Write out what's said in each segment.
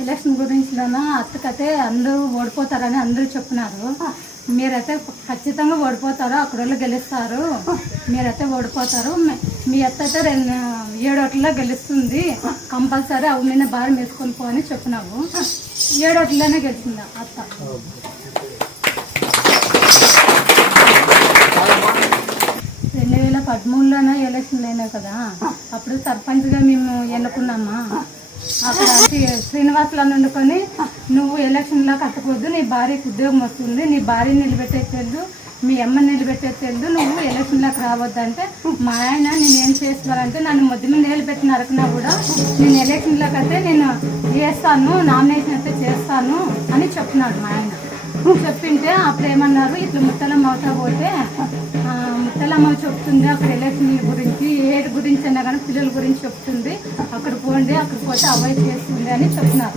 Election గురించిలోనా అత్తకైతే అందరూ ఓడిపోతారని అందరూ చెప్తున్నారు మీరైతే ఖచ్చితంగా ఓడిపోతారు అక్కడ వాళ్ళు గెలుస్తారు. మీరైతే ఓడిపోతారు. మీ- మీ అత్త అయితే రెండు ఏడోట్లలో గెలుస్తుంది. కంపల్సరీ అవి మీద భారం వేసుకొని పో అని చెప్పినావు. ఏడోట్లలోనే గెలిచింది అత్త రెండు వేల పదమూడులోనే ఎలక్షన్లు అయినా కదా అప్పుడు సర్పంచ్గా మేము ఎన్నుకున్నామా? అక్కడ శ్రీ- శ్రీనివాసులను వండుకొని నువ్వు ఎలక్షన్లో కట్టకూడదు నీ భార్యకు ఉద్యోగం వస్తుంది నీ భార్య నిలబెట్టే తెలు మీ అమ్మ నిలబెట్టే తెలు నువ్వు ఎలక్షన్లోకి రావద్దంటే మా ఆయన నేను ఏం చేస్తున్నారంటే నన్ను మొద్దు మీద నిలబెట్టిన నరకున్నా కూడా నేను ఎలక్షన్లోకి అయితే నేను చేస్తాను నామినేషన్ అయితే చేస్తాను అని చెప్తున్నాడు మా ఆయన. చెప్పింటే అప్పుడు ఏమన్నారు ఇట్లా ముత్తలం అవుతా పోతే ఆ, చెప్తుంది అక్కడ ఎలక్షన్ గురించి ఏడు గురించి అన్నా కానీ పిల్లల గురించి చెప్తుంది. అక్కడ పోండి అక్కడ పోతే అవాయిడ్ చేస్తుంది అని చెప్తున్నారు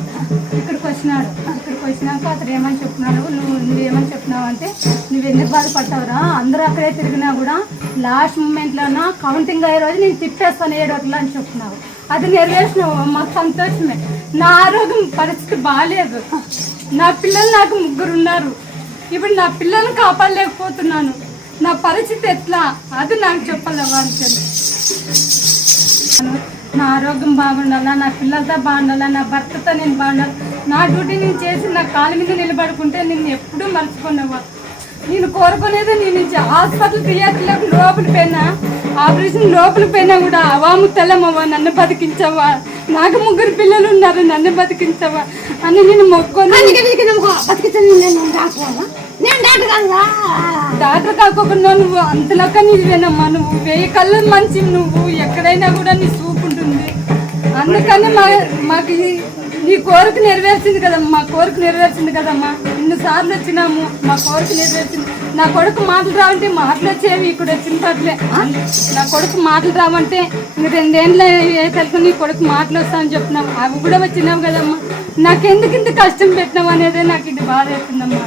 ఇక్కడికి వచ్చినాడు. ఇక్కడికి వచ్చినాక అతను ఏమని చెప్తున్నాడు నువ్వు నువ్వేమని చెప్తున్నావు అంటే నువ్వు ఎందుకు బాధపడతావురా అందరూ అక్కడే తిరిగినా కూడా లాస్ట్ మూమెంట్లోన కౌంటింగ్ అయ్యే రోజు నేను తిప్పేస్తాను ఏడు అట్లా అని చెప్తున్నావు అది నెరవేర్చినావు. మాకు సంతోషమే. నా ఆరోగ్యం పరిస్థితి బాగాలేదు నా పిల్లలు నాకు ముగ్గురు ఉన్నారు. ఇప్పుడు నా పిల్లల్ని కాపాడలేకపోతున్నాను. నా పరిస్థితి ఎట్లా? అది నాకు చెప్పాలి నా ఆరోగ్యం బాగుండాలా? నా పిల్లలతో బాగుండాలా? నా భర్తతో నేను బాగుండాలి? నా డ్యూటీ నేను చేసి నా కాళ్ళ మీద నిలబడుకుంటే నేను ఎప్పుడూ మర్చిపోయినావా నేను కోరుకునేది నేను నుంచి హాస్పిటల్ థియేటర్లకు లోపలిపోయినా ఆపరేషన్ లోపల పోయినా కూడా అవాము తెల్లమ్మవా నన్ను బతికించవా నాకు ముగ్గురు పిల్లలు ఉన్నారు నన్ను బతికించవా అని నేను మొక్కుని డాక్టర్ కాకోకుండా నువ్వు అంతలోక నీవేనమ్మా నువ్వు వెయ్యి కళ్ళు మంచి నువ్వు. ఎక్కడైనా కూడా నీ చూపు ఉంటుంది. అందుకని మా మాకు నీ కోరిక నెరవేర్చింది కదమ్మా. కోరిక నెరవేర్చింది కదమ్మా. ఇన్ని సార్లు వచ్చినాము? మా కోరిక నెరవేర్చింది నా కొడుకు మాటలు రావంటే మాటలు వచ్చేవి ఇక్కడ వచ్చిన పట్లే నా కొడుకు మాటలు రావంటే ఇంక రెండేళ్ళ ఏ తలకు నీ కొడుకు మాటలు వస్తామని చెప్తున్నావు అవి కూడా వచ్చినావు కదమ్మా. నాకెందుకు ఇంత కష్టం పెట్టినావు అనేది నాకు ఇది బాధ అవుతుందమ్మా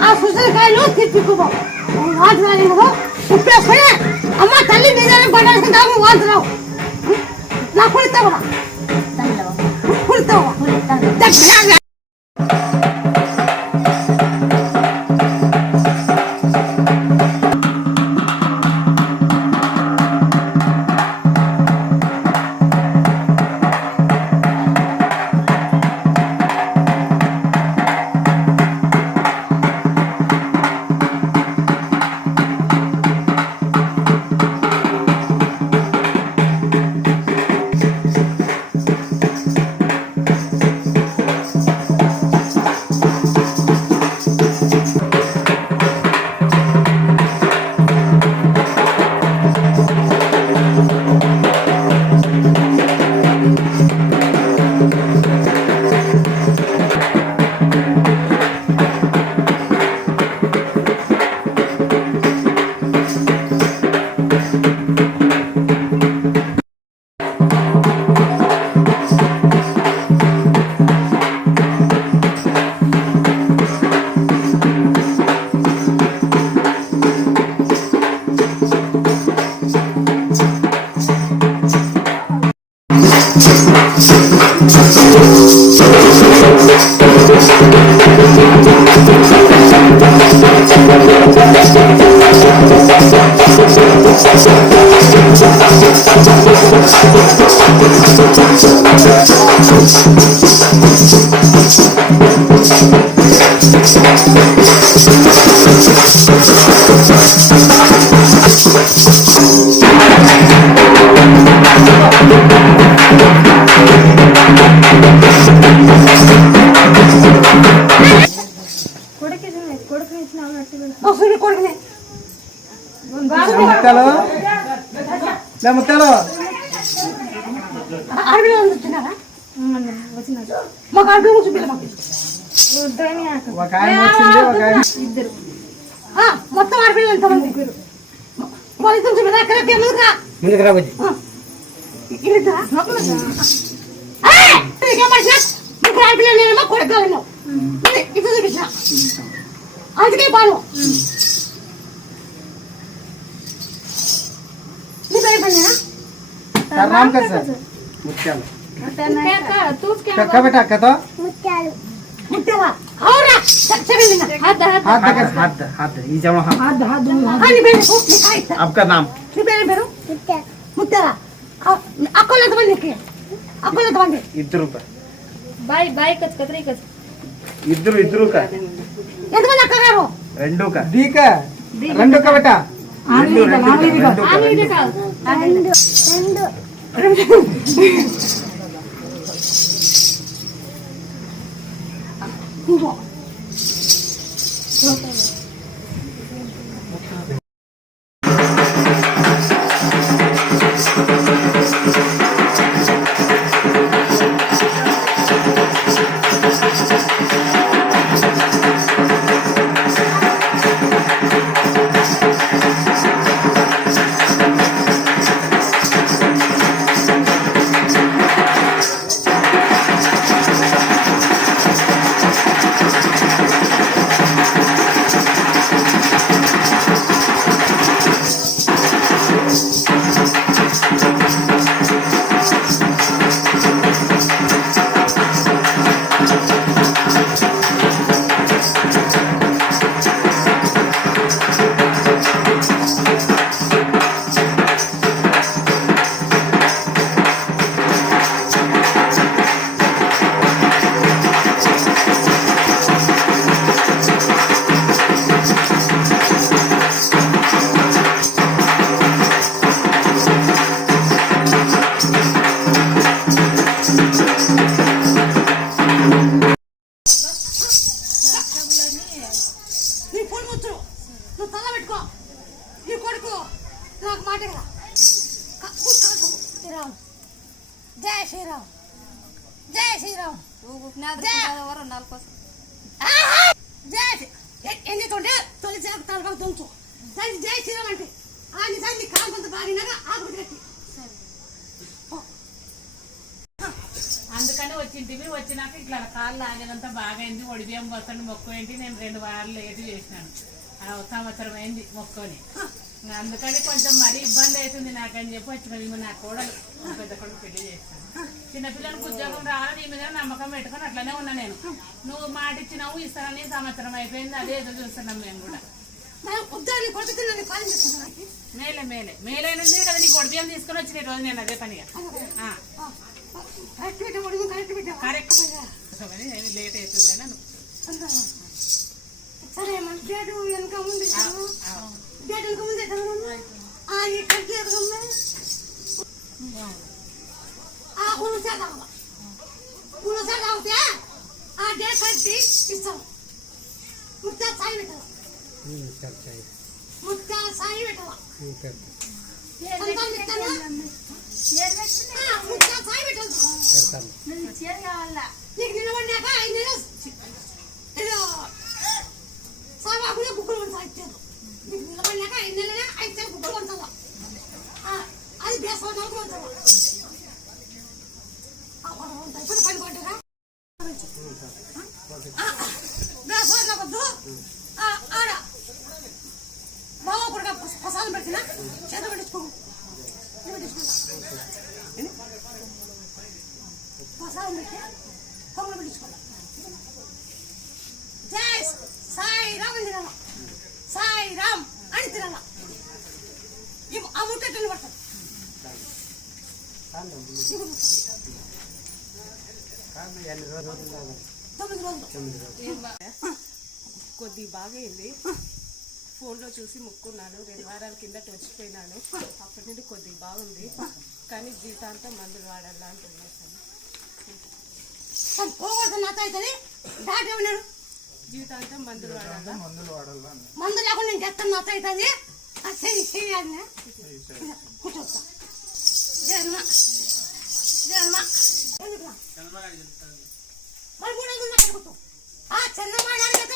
ఆ- సుసరికాయలు అమ్మ తల్లి నా కుడితావా కుడితావా thank you. దగ్గర వస్తుంది ముత్యాలు. ఒక ఆయన వచ్చింది ఒక ఆయన ఆ, మొత్తం ఆడపిల్లలు ఎంతమంది? వాళ్ళిద్దరు చూపిల్ల అక్కడ ఎందుకురా ముందుకు రాబోద్ది ఆడపిల్లలు అందుకే పాలు. तार नाम कैसा है मुत्याल तूच कक्का बेटा कतो मुट्टेवा और चकचक हात हात हाथ दे हाथ दे हाथ दे ई जाओ हाथ हात हात आणि बेरे को काय आपका नाम నీ పేరు పేరు ముత్తారా అక్కలేదు మందికి అక్కలేదు మంది ఇద్దరు का బాయ్ బాయ్ కచ్ కత్రి కచ్ ఇద్దరు ఇద్దరు का ఎంతమంది అక్కగారు రెండు का दी का రెండు का बेटा రెండు రెండు రెండు का రెండు ఇంకో నీ ఏ- ఏం చేస్తుంటే తొలి చేప తలపక తుంచు దాన్ని జయ శ్రీరామ్ అంటే. ఆ నిజాన్ని బాగినాక కట్టి. అందుకని వచ్చింటివి వచ్చినాక ఇట్లా కాళ్ళు ఆగేదంతా బాగైంది. ఒడిబియ్యం పోతాను మొక్కు ఏంటి? నేను రెండు వారాలు లేట్ చేసినాను. సంవత్సరం అయింది మొక్కుని. అందుకని కొంచెం మరీ ఇబ్బంది అవుతుంది నాకని చెప్పి వచ్చిన మేము నా కోడలు పెద్ద కొడుకు పెళ్ళి చేస్తాను చిన్నపిల్లలకు ఉద్యోగం రావాలని నీ మీద నమ్మకం పెట్టుకొని అట్లనే ఉన్నా నేను. నువ్వు మాట ఇచ్చినావు ఇస్తానని సంవత్సరం అయిపోయింది అదే ఏదో చూస్తున్నాం మేము కూడా. మనం నన్ను చేస్తున్నాను మేలే మేలే. మేలేనుంది కదా నీకు ఒడిబియ్యం తీసుకొని వచ్చిన రోజు నేను అదే పనిగా. ఆ, కరెక్ట్ పెట్టా ఒడుగు కరెక్ట్ పెట్టా కరెక్ట్ ఏమి లేట్ అవుతుంది నన్ను సరే మన డేటు వెనక ఉంది డేట్ వెనక ఉంది ఎక్కడ ఉంది? ఆ ఈ కట్ ఎక్కడ ఉంది ఆ ఉలుసా కావాలి ఉలుసా కావుతే ఆ డేట్ కట్టి ఇస్తాం ముత్తా సాయి పెట్టాలి ముత్తా సాయి పెట్టాలి సంతానం ఇస్తాను ఆ, ముత్తా సాయి పెట్టాలి నీకు నిలబడినాక ఐదు నెలలు ఏదో కొద్ది బాగైంది. ఫోన్లో చూసి ముక్కున్నాను. రెండు వారాల కిందట వచ్చిపోయినాను అప్పటి నుండి కొద్ది బాగుంది. కానీ జీవితాంతం మందులు వాడాలా అంటున్నాను జీవితాంతం మందులు వాడాలా? మందు లేకుండా నేను చేస్తాను నాతో అవుతుంది? కూర్చోస్తా జన్మ జన్మ చంద్రబాబు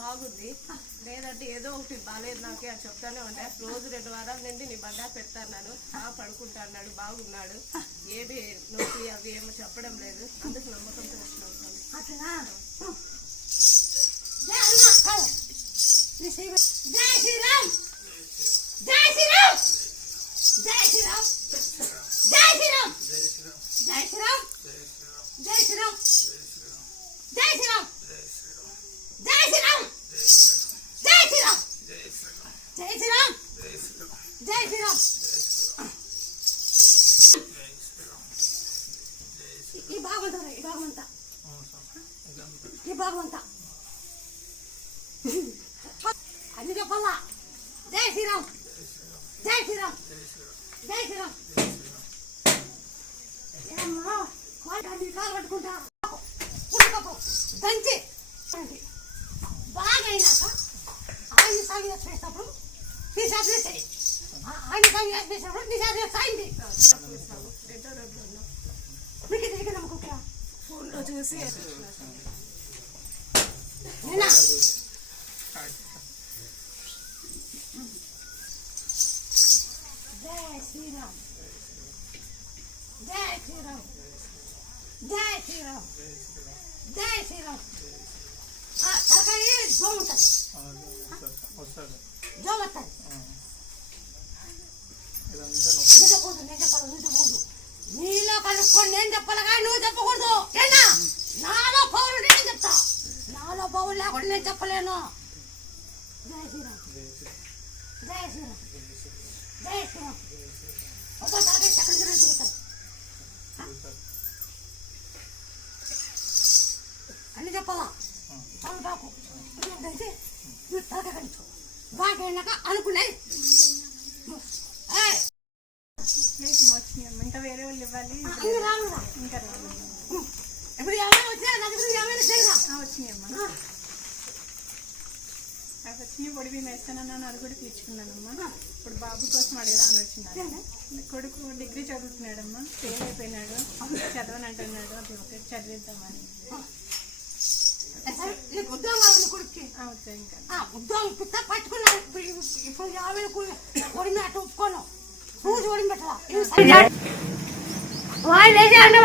బాగుంది. లేదంటే ఏదో ఒకటి బాగాలేదు నాకే అని చెప్తానే ఉంటాయి రోజు రెండు వారాల నుండి నీ బండా పెడతాను బాగా పడుకుంటా అన్నాడు బాగున్నాడు. ఏమి నొప్పి అవి ఏమో చెప్పడం లేదు. అందుకు నమ్మకంతో వచ్చిన జై జై శ్రీరామ్. జై శ్రీరామ్. జై శ్రీరామ్. జై శ్రీరామ్. జై శ్రీరామ్. జై శ్రీరామ్. జై శ్రీరామ్. జై శ్రీరామ్. జై శ్రీరామ్. జై శ్రీరామ్. జై శ్రీరామ్ ఈ బాగుంటుంది ఈ బాగుంటా ఈ అన్ని చెప్పాలా జై శ్రీరామ్ జై శ్రీరామ్ జై శ్రీరామ్ ఏమ్మా, కోట నీ కాలు పట్టుకుంటా ఉడకపో దంచి బాగా అయినాక ఆయన సాగు చేసినప్పుడు నీ సాగు చేసేది ఆయన సాగు చేసినప్పుడు నీ సాగు చేస్తాయింది రెండో రోజులు ఉన్నాం మీకు తిరిగి నమ్ముకుంటా ఫోన్లో చూసి వచ్చిన స్వామి. నేనా జై శ్రీరామ్ జై శ్రీరామ్ జై శ్రీరామ్. జై శ్రీరామ్. ఆ తలకాయ జోమ్ ఉంటుంది చెప్పకూడదు నేను చెప్పాలి నువ్వు చెప్పకూడదు నీలో కలుపుకొని నేను చెప్పాలి కానీ నువ్వు చెప్పకూడదు ఏనా నాలో పౌరుడు నేను చెప్తా నాలో పౌరుడు లేకుండా నేను చెప్పలేను జై శ్రీరామ్. జై శ్రీరామ్ జై శ్రీరామ్ ఒక్కోసారి చక్రం తిరుగుతాయి అన్ని చెప్పాలా చదువుతాకు ఏంటంటే నువ్వు తలకరించు బాగా ఏయ్! ఇంకా వేరే వాళ్ళు ఇవ్వాలి. ఇంకా. ఇప్పుడు వచ్చినా వచ్చినాయమ్మా నాకు వచ్చినాయి పొడి బియ్యం వేస్తానన్నాను అది కూడా తీర్చుకున్నానమ్మా ఇప్పుడు బాబు కోసం అడిగదా అని వచ్చినాను కొడుకు డిగ్రీ చదువుతున్నాడమ్మా. ఫెయిల్ అయిపోయినాడు. చదవనంటున్నాడు. అది ఒకటి చదివిద్దామని. నీకు ఉద్యోగం ఆవిడ కొడుక్కి ఉద్యోగం పిత్త పట్టుకున్నా ఇప్పుడు ఆవిడ కొడిమి అట్ట ఒప్పుకోను పూజ కొడిమి పెట్టాల వాళ్ళు ఏం చేయాలంటే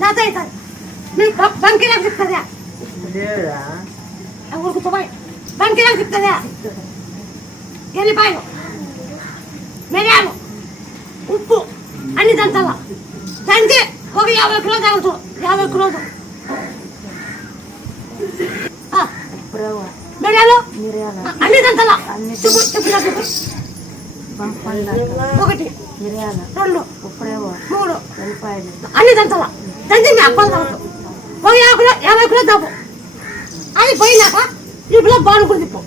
నాతో అవుతారు నేను బంకీలకు చెప్తుందా ఊరుకుతో బంకీలకు చెప్తుందా ఉప్పు అన్ని దంతవా దంతే ఒక యాభై కిలో తగ్గుతూ యాభై కిలోలు మిరియాలు అన్ని చెప్పు. ఒకటి రెండు మూడు అన్ని దంచాల దంచి మీ అప్పాలు తాగుతూ ఒక యాభై కిలో యాభై కిలో దాపు అది పోయినాక ఇప్పుడు బాగుంటుంది తిప్పు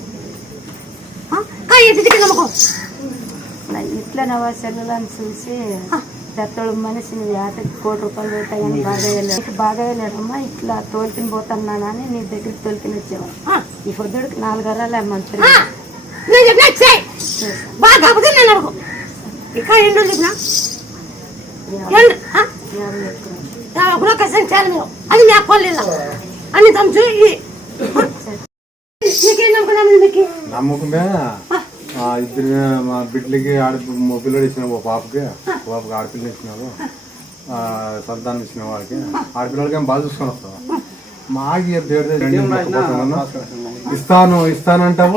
కానీ ఇంటికి నమ్మకం ఇట్లా నవా సెల్లులను చూసి పెద్దోళ్ళ మనిషిని వేటకి కోటి రూపాయలు పోతా కానీ బాగా వెళ్ళాడు బాగా వెళ్ళాడమ్మా ఇట్లా తోలికిని పోతున్నానని నీ దగ్గరికి తోలికిని వచ్చావా. ఈ పొద్దుడికి నాలుగు అరాలే మంచి ఇక్కడ ఎండు చెప్పినా అది మీ అక్కలేదు అని తమ చూసి నమ్మకమే ఇద్దరు మా బిడ్డలకి ఆడ పిల్లడు ఇచ్చినావు పాపకి పాపకి ఆడపిల్లలు ఇచ్చినావు సంతానం ఇచ్చిన వాళ్ళకి. ఆడపిల్లలకి ఏం బాగా చూసుకొని వస్తావు? మాకి ఇస్తాను ఇస్తాను ఇస్తానంటావు?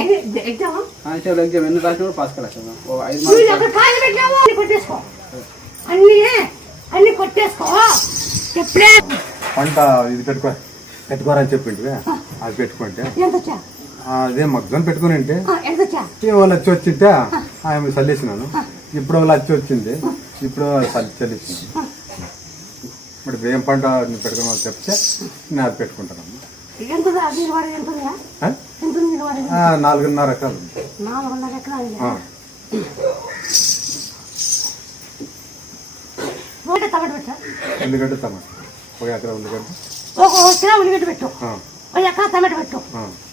పాస్ పంట ఇది పెట్టుకో పెట్టుకోరని చెప్పింటివే. అది పెట్టుకుంటే. అదే మగ్గుని పెట్టుకుని అంటే వాళ్ళు వచ్చి? వచ్చింటే ఆమె చల్లేసినాను. ఇప్పుడు వాళ్ళు వచ్చి వచ్చింది. ఇప్పుడు చల్లేసింది. ఇప్పుడు బియ్యం పంట పెట్టుకుని చెప్తే నేను అది పెట్టుకుంటాను. నాలుగున్నర ఎకరాలు ఎందుకంటే టమాటా? ఒక ఎకరా ఉల్లిగడ్డ ఉల్లిగడ్డ పెట్టు. ఒక ఎకరా టమాటా పెట్టు.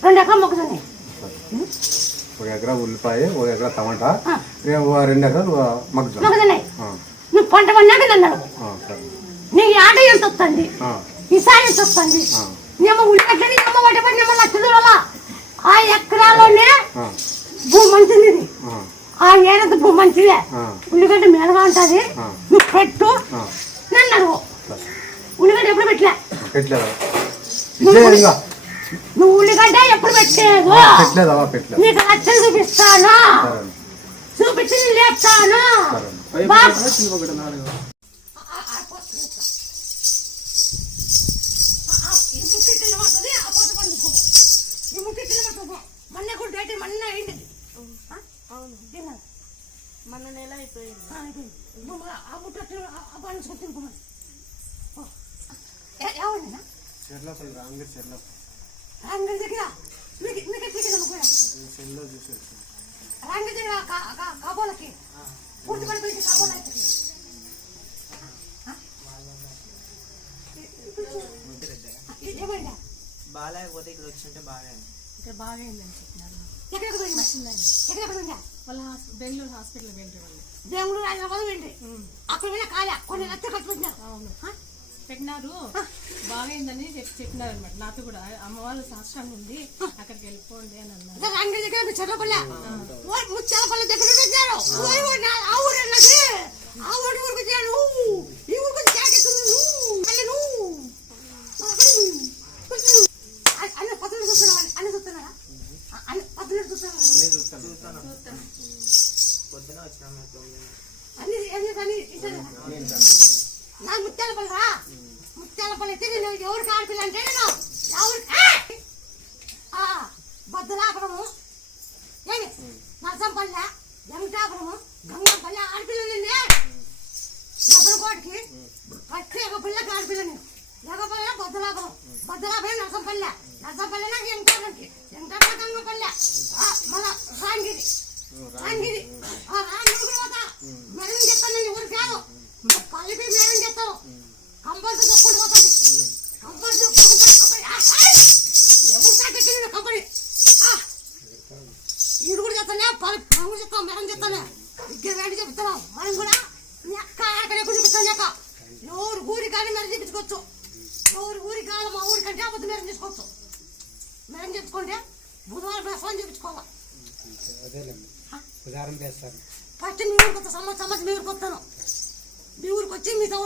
రెండు ఎకరా మొక్కజొన్న. ఒక ఎకరా ఉల్లిపాయ ఒక ఎకరా టమాటా రెండు ఎకరాలు మగ్జాం మొక్కజొన్న. నువ్వు పంట పడినాక నన్ను అడుగు సరే. నీ ఆట ఎంత వస్తుంది ఆ, ఈసారి ఎంత వస్తుంది ఆ. నిమ్మ ఉల్లిగడ్డని నిమ్మ పట్టబడి నిమ్మ లక్ష దూరాల. ఆ ఎకరాలోనే భూమి మంచిది. ఆ, ఏడంత భూమి మంచిదే. ఉల్లిగడ్డ మెడగా ఉంటుంది. నువ్వు పెట్టు. నన్ను అడుగు ఉల్లిగడ్డ ఎప్పుడు పెట్టలే? పెట్టలేదా. నువ్వు ఉల్లిగడ్డ ఎప్పుడు పెట్టలేదు నీకు లక్షలు చూపిస్తాను చూపించి పట్టుకో. మొన్న కూడా డేట్ మొన్న అయింది. మొన్న నెల అయిపోయింది ఆ. నువ్వు ఆ ముట్టట్లు ఆ పండుకొని తినుకోమని దగ్గర? మీకు ఎట్లా కా- కాబోలకి. పూర్తి బాగాలేకపోతే ఇక్కడ వచ్చింటే బాగా ఇక్కడ బాగా అయిందని చెప్పినారు. ఎక్కడికి పోయిందా? ఎక్కడికి పోయిందా? వాళ్ళ హాస్- బెంగళూరు హాస్పిటల్ వెళ్ళి వాళ్ళు. బెంగళూరు హైదరాబాద్ వెళ్ళి అక్కడ కాలే కొన్ని ఖర్చు పెట్టినారు అవును. పెట్టినారు. బాగా అయిందని చెప్పి చెప్పినారు అనమాట నాతో కూడా అమ్మవారు సాష్టాంగం ఉంది అక్కడికి వెళ్ళిపోండి అని అన్నారు. చెల్లపల్లె దగ్గర నా ముత్యాల పల్లె తిరిగి నువ్వు నేను ఎవరికి ఆడపిల్లంటే నేను. ఎవరికి బద్దలాపురము ఏమి నరసంపల్లె వెంకటాపురము గంగంపల్లె ఆడపిల్లండి నసరకోటికి పట్టి పిల్లకి ఆడపిల్లని ఎగపల్లె బద్దలాపురం బద్దలాపురం నరసంపల్లె. నరసంపల్లె నాకు వెంకటాపురంకి వెంకటాపురం గంగపల్లె. ఆ, మన రాంగిరి. రాంగిరి. ఆ రాంగిరి కూడా పోతా. మేడం చెప్తాను ఊరు కాదు. పల్లెకి మేడం చెప్తావు? ఇది కూడా చెప్తానే పలు పనులు చెప్తాం మేడం చెప్తానే. ఇద్దరు చెప్తాం మనం కూడా? నీ అక్క అక్కడ ఎక్కువ ఎవరు ఊరి కానీ మేడం చెప్పించుకోవచ్చు. ఎవరు ఊరి కాదు మా ఊరి కంటే అబద్ధం చేసుకోవచ్చు మేడం చెప్పుకుంటే బుధవారం ఉదాహరణ చేస్తారు ఫస్ట్ మీ ఊరికి వస్తా సంవత్సరం మీ ఊరికి వస్తాను. మీ ఊరికి వచ్చి మీ సౌ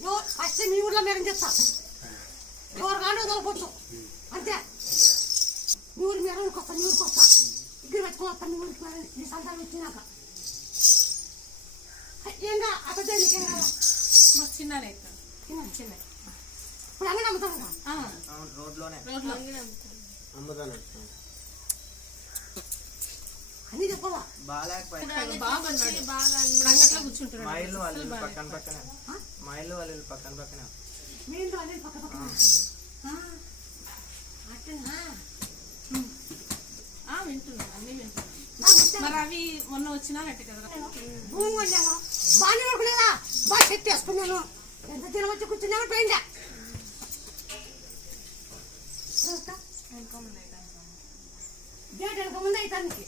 ఎవరు ఫస్ట్ మీ ఊర్లో మేడం చెప్తా. ఎవరు కానీ వదలపోవచ్చు అంతే. మీ ఊరి మేడం ఊరికి వస్తా మీ ఊరికి వస్తా. ఇక్కడ పెట్టుకుని వస్తా మీ ఊరికి మేడం. నీ సంతానం ఇచ్చినాక ఏంగా అబద్ధం నీకేం కదా మా చిన్నారే చిన్న ఇప్పుడు కదా అవును రోడ్లోనే. రోడ్లో. అమ్ముతాను అన్నీ చెప్పాలా బాగాలేకపోయింది మా ఇల్లు వాళ్ళ పక్కన పక్కనే. మా ఇల్లు వాళ్ళ పక్కన పక్కనే. మీ ఇంట్లో అన్నీ పక్క పక్క అట్టనా? ఆ, వింటున్నాను అన్ని వింటున్నాను నా ముత్యాలు. మరి అవి మొన్న వచ్చినారంటే కదా? భూమి కొన్నాను. బాగానే వరకులేదా బాగా చెట్టు వేసుకున్నాను. ఎంత తిన వచ్చి కూర్చున్నాను పోయిందా? డేట్ వెనక ముందు అవుతానికి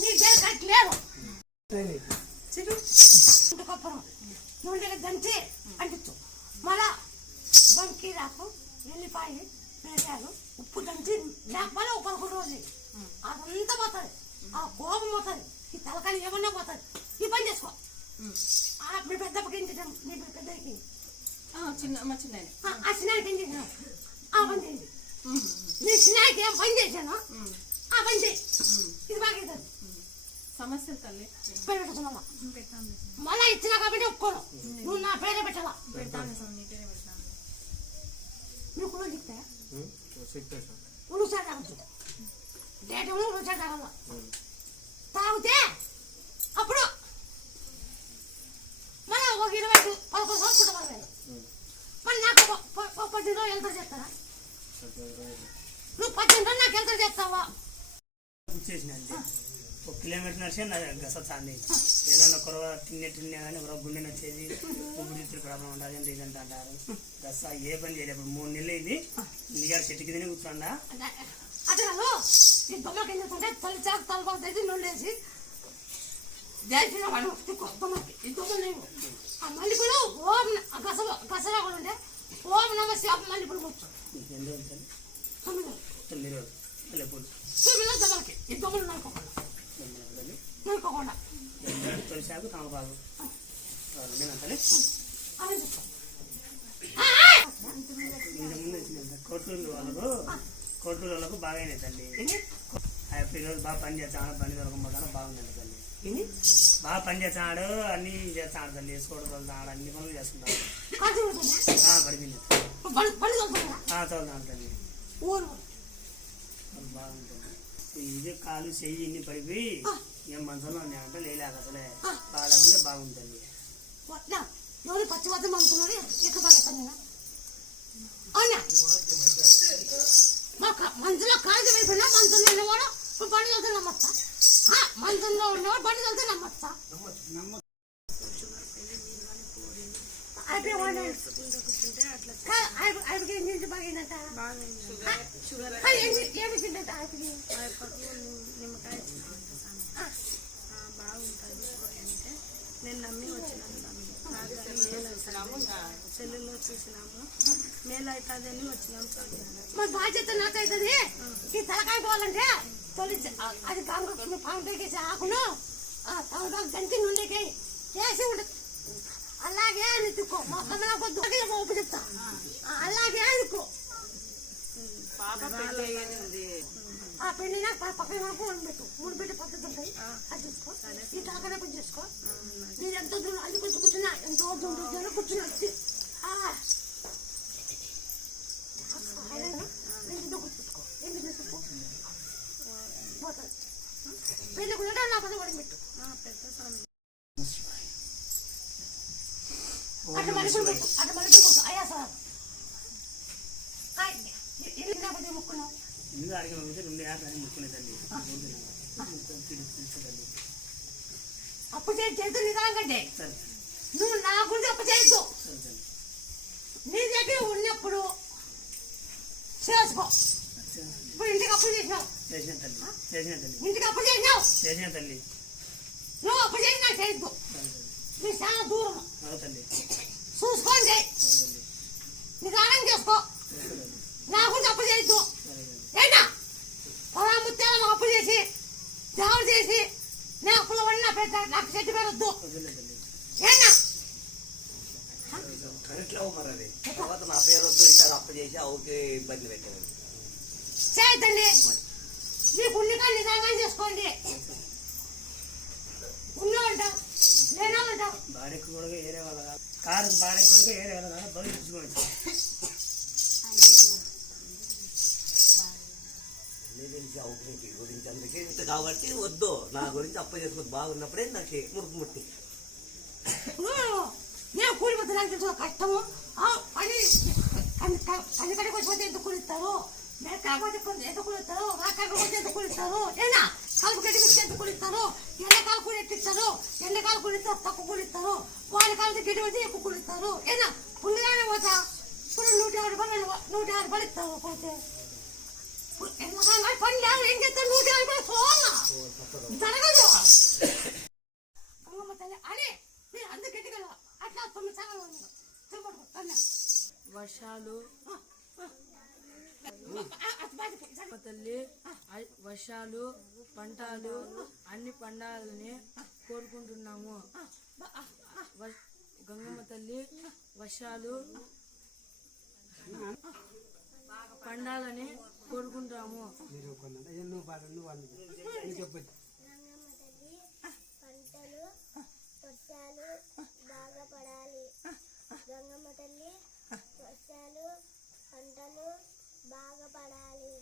నీ డేట్ కట్టలేదు చిరు ఇంటి కొప్పరం నూనె దంచి అంటించు. మళ్ళా బంకి రాకు ఎల్లిపాయ మిరకాయలు ఉప్పు దంచి లేకపోతే ఒక పదకొండు రోజులు అదంతా పోతుంది. ఆ కోపం పోతుంది. ఈ తలకాయ ఏమన్నా పోతుంది. ఈ పని చేసుకో. మీ పెద్దప్పకి ఏం చేసాం మీ పెద్దకి చిన్న మా చిన్న ఆ చిన్నానికి ఏం చేసాను ఆ పని చేయండి. మీ చిన్నానికి ఏం పని చేశాను? సమస్యలు తల్లి. మళ్ళా ఇచ్చినా కాబట్టి ఒప్పుకోను. నువ్వు నా పేరే పెట్టాలా? పెడతాను స్వామి, నీ పేరే పెడతాను నువ్వు కూడా చెప్తే సార్. డేట్ నువ్వు సార్ తాగల తాగితే అప్పుడు మన ఒక ఇరవై ఐదు పదకొండు రోజులు పుట్టవాలి మరి నాకు ఒక ప- ఒక పద్దెనిమిది రోజులు ఎంత చేస్తారా నువ్వు పద్దెనిమిది రోజులు నాకు ఎంత చేస్తావా చేసిన అంతే ఒక నా గస చాంది ఏదైనా కొరవ తిన్నే తిన్నా కానీ ఒక గుండె నచ్చేది. ఊపిరితిత్తుల ప్రాబ్లం ఉంటుంది అంటే ఇదంతా అంటారు. గస ఏ పని చేయలేదు ఇప్పుడు మూడు నెలలు అయింది నీగారు చెట్టు కిందనే కూర్చోండా మళ్ళీ కూడా ఓ గస కూడా ఓం నమ మళ్ళీ తొమ్మిది. తొమ్మిది రోజులు తొమ్మిది రోజులు తొమ్మిది తల్లి రెండేనా తల్లి అని చెప్తాం ఇంతకుముందు వచ్చిన వాళ్ళకు కోటూరు వాళ్ళకు బాగానే తల్లి ఆ. యొక్క ఈరోజు బాగా పని చేస్తాడు పని దొరకకపోతాను బాగుందండి తల్లి బాగా పని చేస్తాడు అన్ని చేస్తాడు తల్లి వేసుకోవడం తోలుతాడు అన్ని పనులు చేస్తున్నాడు పడిపోయింది తోలుతాడు తల్లి బాగుంటుంది ఇది కాలు చెయ్యి ఇన్ని పడిపోయి ఏం మనసులో ఉన్నాయంటే లేలేక అసలే. బాగాలేకుంటే బాగుంటుంది. ఎవరి పచ్చివద్ద మంచులోని ఎక్కువ పడతాను అవునా? మా క- మంచులో కాజు వెళ్ళిపోయినా మంచులో ఉన్నవాడు ఇప్పుడు బండి వెళ్తే నమ్మచ్చా? మంచులో ఉన్నవాడు బండి వెళ్తే నమ్మచ్చా? బాగిందంట? ఏమి తిందంట అయిపోయి నిమ్మకాయ బాగుంటుంది అంటే నేను నమ్మి వచ్చినాను నాకు అది మేలు అవుతుంది చూసినాము అవుతుందని వచ్చినాము స్వామి. మరి బాధ్యత నాకైతుంది? ఈ తలకాయ పోవాలంటే తొలి అది గంగ పావుంటకి ఆకును తలకాయ గంటి నుండికి చేసి ఉండదు అలాగే అనుకో. మొత్తం కొద్దు ఊపి చెప్తా అలాగే అనుకో. ఆ పెళ్ళి పక్కన వరకు మూడు పెట్టు మూడు పెట్టి పద్ధతి ఉంటాయి. అది చూసుకో. ఈ తలకాయ కొంచెం చేసుకో. నేను ఎంత దూరం అది కొంచెం కూర్చున్నా ఎంతో దూరం కూర్చున్నా ఆ. పెళ్ళి కూడా నా పని కూడా పెట్టు. అటు మలుపులు పెట్టు. అటు పెట్టు. అయ్యా సార్. పని ముక్కున్నావు ముందు అడిగిన రెండు యాత్ర ముక్కునే తల్లి తల్లి అప్పు నిదాకంటే సరే. నువ్వు నా గురించి అప్పు చేయొద్దు నీ దగ్గర ఉన్నప్పుడు చేసుకో. ఇప్పుడు ఇంటికి అప్పు చేసినావు. చేసిన తల్లి. చేసిన తల్లి. ఇంటికి అప్పు చేసినావు. చేసిన తల్లి. నువ్వు అప్పు చేసి నాకు చేయొద్దు. నీ చాలా దూరం. తల్లి. తల్లి. నిదానం చేసుకో. నా గురించి అప్పు చేయొద్దు. ఏనా పొలా ముత్యాలను అప్పు చేసి దేవుడు చేసి నా అప్పుల వల్ల పెద్ద నాకు చెట్టు పెరొద్దు వదిలే తల్లి ఏనా కరెక్ట్ మరి అది. తర్వాత నా పేరు వద్దు ఈసారి అప్పు చేసి అవుకి ఇబ్బంది పెట్టాను. చేయతండి మీ పుణ్యగా నిదానం చేసుకోండి. ఉన్నవంటావు లేనవంటావు బాడెక్కి కూడా ఏరే వాళ్ళ కారు బాడెక్కి కూడా ఏరే వాళ్ళ కాదు బదులు అవుతుంది గురించి? అందుకే ఇంత కాబట్టి వద్దు. నా గురించి అప్ప చేసుకుని బాగున్నప్పుడే నాకు మురుకు ముట్టి. నేను కూలిపోతే నాకు తెలుసు కష్టము. ఆ పని కన్ని కడికి వచ్చిపోతే ఎంత కూలిస్తారు? మేము కాకపోతే ఎంత కూలిస్తారు? రాకాకు పోతే ఎంత కూలిస్తారు? ఏనా కలుపు గడ్డి మిక్స్ ఎంత కూలిస్తారు? ఎండకాల కూలి ఎట్టిస్తారు ఎండకాల కూలిస్తారు తక్కువ కూలిస్తారు. వాడి కాలతో గడ్డి వచ్చి ఎక్కువ కూలిస్తారు. ఏనా పుండుగానే పోతా. ఇప్పుడు నూట యాభై రూపాయలు నూట యాభై రూపాయలు ఇస్తారు పోతే పని లేదు ఏం నూట యాభై పోవాలా జరగదు అమ్మమ్మ తల్లి మీరు అందరు గట్టిగా అట్లా తొమ్మిది సార్లు వర్షాలు తల్లి వర్షాలు పంటలు అన్ని పండాలని కోరుకుంటున్నాము. గంగమ్మ తల్లి వర్షాలు. పండాలని కోరుకుంటాము. మీరు నువ్వు పాట నువ్వు నువ్వు పంటలు వర్షాలు బాగా పడాలి. గంగమ్మ తల్లి వర్షాలు పంటలు బాగా పడాలి.